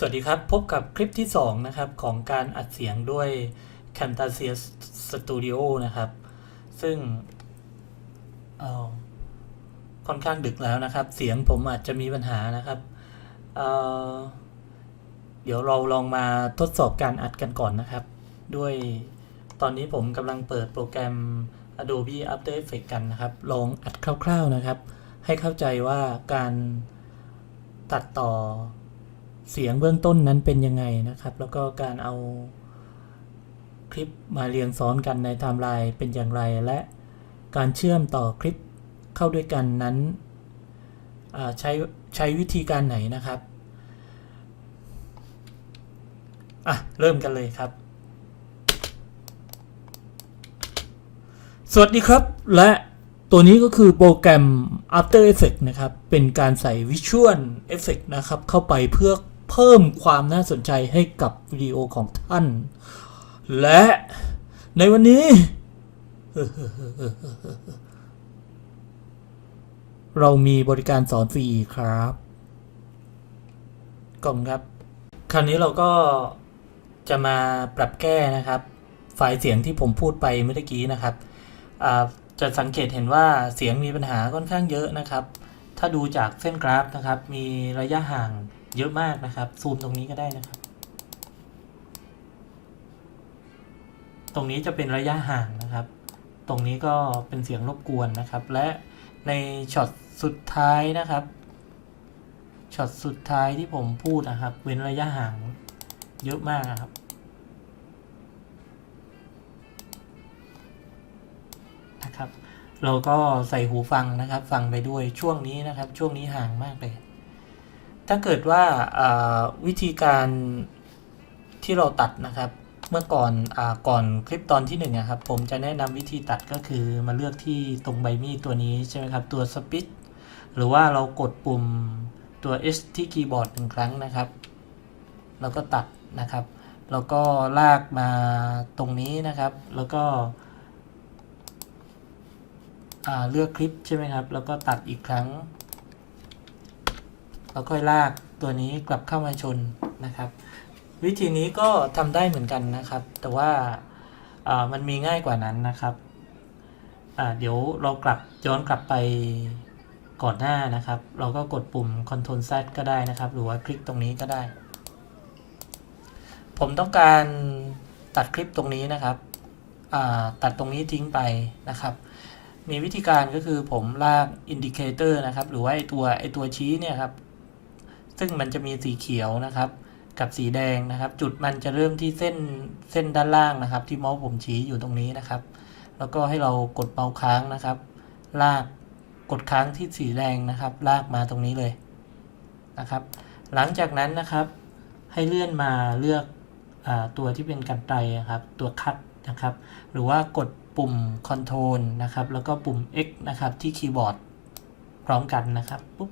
สวัสดีครับ พบกับคลิปที่ 2 นะครับ ของการอัดเสียงด้วย Camtasia Studio นะครับ ซึ่งค่อนข้างดึกแล้วนะครับ เสียงผมอาจจะมีปัญหานะครับเเดี๋ยวเราลองมาทดสอบการอัดกันก่อนนะครับ ด้วยตอนนี้ผมกำลังเปิดโปรแกรม Adobe After Effects กันนะครับ ลองอัดคร่าวๆนะครับ ให้เข้าใจว่าการตัดต่อ เสียงเบื้องต้นนั้นเป็นยังไงนะครับ แล้วก็การเอาคลิปมาเรียงซ้อนกันในไทม์ไลน์เป็นอย่างไร และการเชื่อมต่อคลิปเข้าด้วยกันนั้นใช้ใช้วิธีการไหนนะครับอะเริ่มกันเลยครับสวัสดีครับ และตัวนี้ก็คือโปรแกรม After Effects นะครับ เป็นการใส่ Visual Effect นะครับ เข้าไปเพื่อ พิ่มความน่าสนใจให้กับวิดีโอของท่าน และในวันนี้ เรามีบริการสอนฟรีครับกล่องครับ คราวนี้เราก็จะมาปรับแก้นะครับ ไฟล์เสียงที่ผมพูดไปเมื่อกี้นะครับจะสังเกตเห็นว่าเสียงมีปัญหาค่อนข้างเยอะนะครับ ถ้าดูจากเส้นกราฟนะครับ มีระยะห่าง เยอะมากนะครับ ซูมตรงนี้ก็ได้นะครับ ตรงนี้จะเป็นระยะห่างนะครับ ตรงนี้ก็เป็นเสียงรบกวนนะครับ และในช็อตสุดท้ายนะครับช็อตสุดท้ายที่ผมพูดนะครับ เว้นระยะห่างเยอะมากนะครับ นะครับ เราก็ใส่หูฟังนะครับ ฟังไปด้วยช่วงนี้นะครับ ช่วงนี้ห่างมากเลย ถ้าเกิดว่าวิธีการที่เราตัดนะครับ เมื่อก่อนอก่อนคลิปตอนที่หนึ่งอะครับผมจะแนะนำวิธีตัดก็คือมาเลือกที่ตรงใบมีดตัวนี้ใช่ไหมครับ ตัวสปิ t หรือว่าเรากดปุ่มตัว S ที่คีย์บอร์ดหนึ่งครั้งนะครับ แล้วก็ตัดนะครับ แล้วก็ลากมาตรงนี้นะครับ แล้วก็เลือกคลิปใช่ไหมครับ แล้วก็ตัดอีกครั้ง แล้วค่อยลากตัวนี้กลับเข้ามาชนนะครับ วิธีนี้ก็ทำได้เหมือนกันนะครับ แต่ว่าามันมีง่ายกว่านั้นนะครับเดี๋ยวเรากลับย้อนกลับไปก่อนหน้านะครับ เราก็กดปุ่ม Ctrl Z ก็ได้นะครับ หรือว่าคลิกตรงนี้ก็ได้ ผมต้องการตัดคลิปตรงนี้นะครับตัดตรงนี้ทิ้งไปนะครับ มีวิธีการก็คือผมลากอินดิเคเตอร์นะครับ หรือว่าไอตัวไอตัวชี้เนี่ยครับ ซึ่งมันจะมีสีเขียวนะครับ กับสีแดงนะครับ จุดมันจะเริ่มที่เส้นเส้นด้านล่างนะครับ ที่เมาส์ผมชี้อยู่ตรงนี้นะครับ แล้วก็ให้เรากดเมาส์ค้างนะครับ ลากกดค้างที่สีแดงนะครับ ลากมาตรงนี้เลยนะครับ หลังจากนั้นนะครับ ให้เลื่อนมาเลือกอตัวที่เป็นกันไกรอะครับ ตัวคัดนะครับ หรือว่ากดปุ่ม Ctrl นะครับ แล้วก็ปุ่ม X นะครับที่คีย์บอร์ดพร้อมกันนะครับปุ๊บ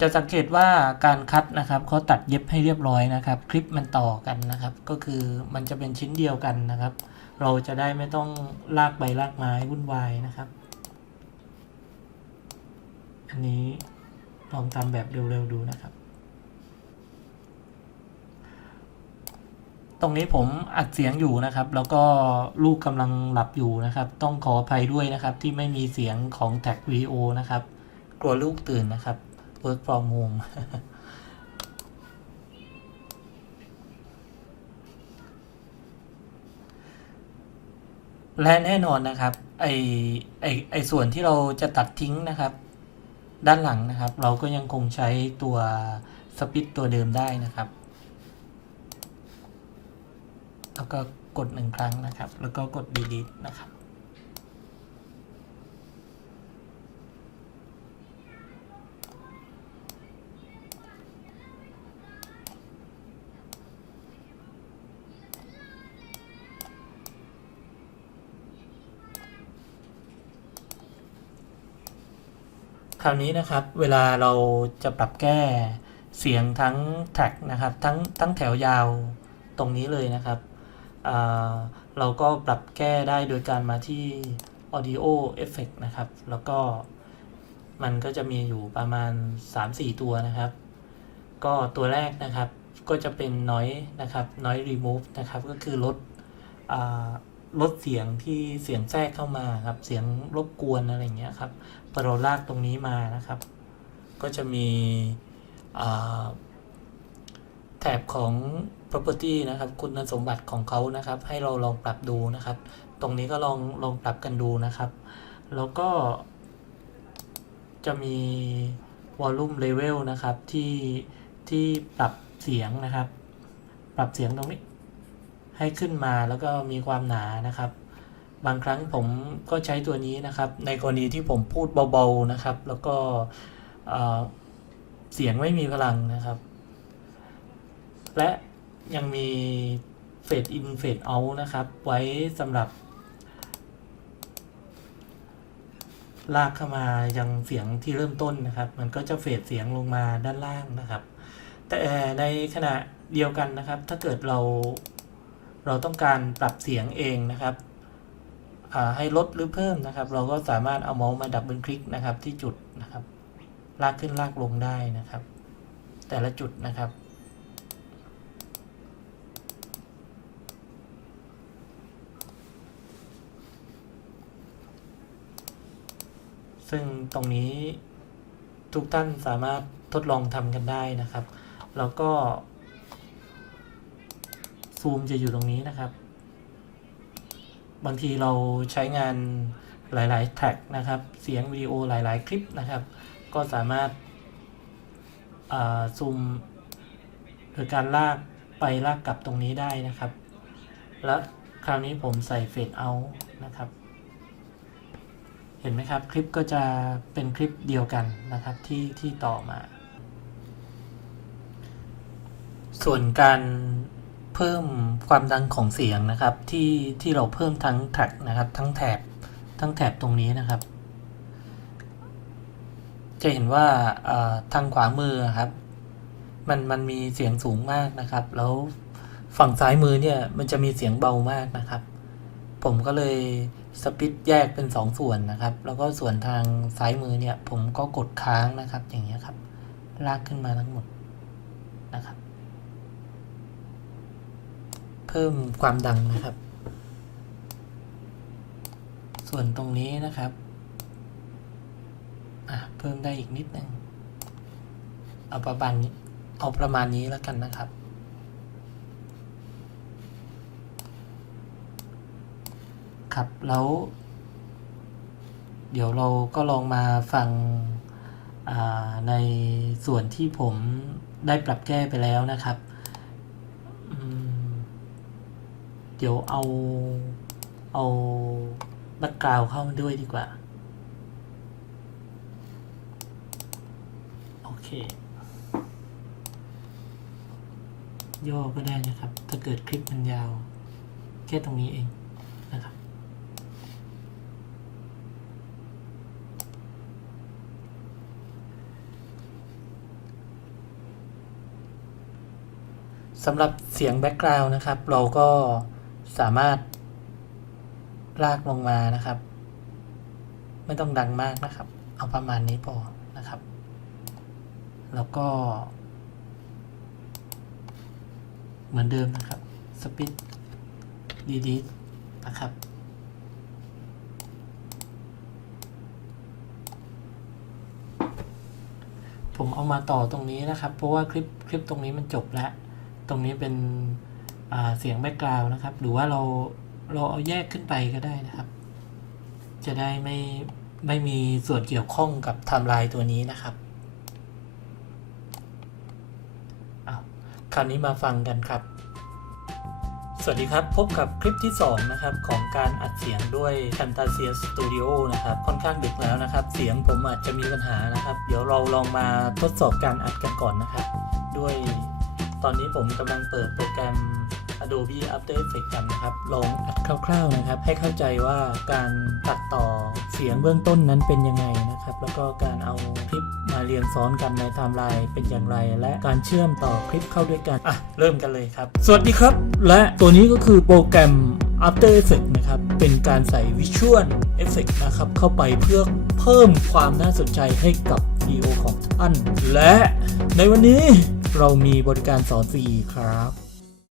จะสังเกตว่าการคัดนะครับเขาตัดเย็บให้เรียบร้อยนะครับ คลิปมันต่อกันนะครับ ก็คือมันจะเป็นชิ้นเดียวกันนะครับ เราจะได้ไม่ต้องลากใบลากไม้วุ่นวายนะครับ อันนี้ลองทำแบบเร็วๆดูนะครับ ตรงนี้ผมอัดเสียงอยู่นะครับ แล้วก็ลูกกำลังหลับอยู่นะครับ ต้องขออภัยด้วยนะครับที่ไม่มีเสียงของแท็กวีโอนะครับ กลัวลูกตื่นนะครับ work from home และแน่นอนนะครับ ไอไอไอส่วนที่เราจะตัดทิ้งนะครับ ด้านหลังนะครับ เราก็ยังคงใช้ตัวสปิตตัวเดิมได้นะครับ แล้วก็กดหนึ่งครั้งนะครับ แล้วก็กด delete นะครับ คราวนี้นะครับเวลาเราจะปรับแก้เสียงทั้งแท็กนะครับทั้งทั้งแถวยาวตรงนี้เลยนะครับอ่าเราก็ปรับแก้ได้โดยการมาที่ audio effect นะครับ แล้วก็มันก็จะมีอยู่ประมาณ 3-4 ตัวนะครับ ก็ตัวแรกนะครับก็จะเป็น noise นะครับ noise remove นะครับก็คือลดลดเสียงที่เสียงแทรกเข้ามาครับ เสียงรบกวนอะไรเงี้ยครับ พอเราลากตรงนี้มานะครับ ก็จะมีแถบของ property นะครับ คุณสมบัติของเขานะครับ ให้เราลองปรับดูนะครับ ตรงนี้ก็ลองลองปรับกันดูนะครับ แล้วก็ จะมี volume level นะครับ ที่ที่ปรับเสียงนะครับ ปรับเสียงตรงนี้ ให้ขึ้นมาแล้วก็มีความหนานะครับ บางครั้งผมก็ใช้ตัวนี้นะครับ ในกรณีที่ผมพูดเบาๆนะครับ แล้วก็เสียงไม่มีพลังนะครับ และยังมี fade in fade out นะครับ ไว้สำหรับ ลากเข้ามายังเสียงที่เริ่มต้นนะครับ มันก็จะเฟดเสียงลงมาด้านล่างนะครับ แต่ในขณะเดียวกันนะครับ ถ้าเกิดเราเราต้องการปรับเสียงเองนะครับ ให้ลดหรือเพิ่มนะครับ เราก็สามารถเอาเมาส์มาดับเบิลคลิกนะครับที่จุดนะครับ ลากขึ้นลากลงได้นะครับ แต่ละจุดนะครับซึ่งตรงนี้ทุกท่านสามารถทดลองทำกันได้นะครับ แล้วก็ ซูมจะอยู่ตรงนี้นะครับ บางทีเราใช้งานหลาย ๆ แท็กนะครับ เสียงวิดีโอหลาย ๆ คลิปนะครับ ก็สามารถซูมโดยการลากไปลากกลับตรงนี้ได้นะครับ และคราวนี้ผมใส่เฟดเอานะครับ เห็นไหมครับ คลิปก็จะเป็นคลิปเดียวกันนะครับที่ที่ต่อมา ส่วนการ เพิ่มความดังของเสียงนะครับ ที่ที่เราเพิ่มทั้งแท็กนะครับ ทั้งแถบทั้งแถบตรงนี้นะครับ จะเห็นว่าทางขวามือครับ มันมันมีเสียงสูงมากนะครับ แล้วฝั่งซ้ายมือเนี่ยมันจะมีเสียงเบามากนะครับ ผมก็เลยสปิตแยกเป็นสองส่วนนะครับ แล้วก็ส่วนทางซ้ายมือเนี่ย ผมก็กดค้างนะครับ อย่างเงี้ยครับ ลากขึ้นมาทั้งหมดนะครับ เพิ่มความดังนะครับ ส่วนตรงนี้นะครับอะเพิ่มได้อีกนิดนึงเอาประมาณนี้เอาประมาณนี้แล้วกันนะครับ ครับแล้วเดี๋ยวเราก็ลองมาฟังในส่วนที่ผมได้ปรับแก้ไปแล้วนะครับอืม เดี๋ยวเอา เอาแบ็กกราวเข้ามาด้วยดีกว่า โอเค ย่อก็ได้นะครับ ถ้าเกิดคลิปมันยาว แค่ตรงนี้เองนะครับ สำหรับเสียงแบ็กกราวน์นะครับ เราก็ สามารถลากลงมานะครับ ไม่ต้องดังมากนะครับ เอาประมาณนี้พอนะครับ แล้วก็ เหมือนเดิมนะครับสปิดดีดีนะครับ ผมเอามาต่อตรงนี้นะครับ เพราะว่าคลิปคลิปตรงนี้มันจบแล้ว ตรงนี้เป็น เสียงแบ็กกราวน์นะครับ หรือว่าเราเราเอาแยกขึ้นไปก็ได้นะครับ จะได้ไม่ไม่มีส่วนเกี่ยวข้องกับไทม์ไลน์ตัวนี้นะครับคราวนี้มาฟังกันครับ สวัสดีครับ พบกับคลิปที่ 2 นะครับ ของการอัดเสียงด้วย Camtasia Studio นะครับ ค่อนข้างดึกแล้วนะครับ เสียงผมอาจจะมีปัญหานะครับ เดี๋ยวเราลองมาทดสอบการอัดกันก่อนนะครับ ด้วยตอนนี้ผมกำลังเปิดโปรแกรม Adobe After Effects กันนะครับ ลองอัดคร่าวๆนะครับ ให้เข้าใจว่าการตัดต่อเสียงเบื้องต้นนั้นเป็นยังไงนะครับ แล้วก็การเอาคลิปมาเรียงซ้อนกันในไทม์ไลน์เป็นอย่างไร และการเชื่อมต่อคลิปเข้าด้วยกัน อะ เริ่มกันเลยครับ สวัสดีครับ และตัวนี้ก็คือโปรแกรม After Effects นะครับ เป็นการใส่ Visual Effect นะครับ เข้าไปเพื่อเพิ่มความน่าสนใจให้กับวิดีโอของท่าน และในวันนี้เรามีบริการสอนฟรีครับ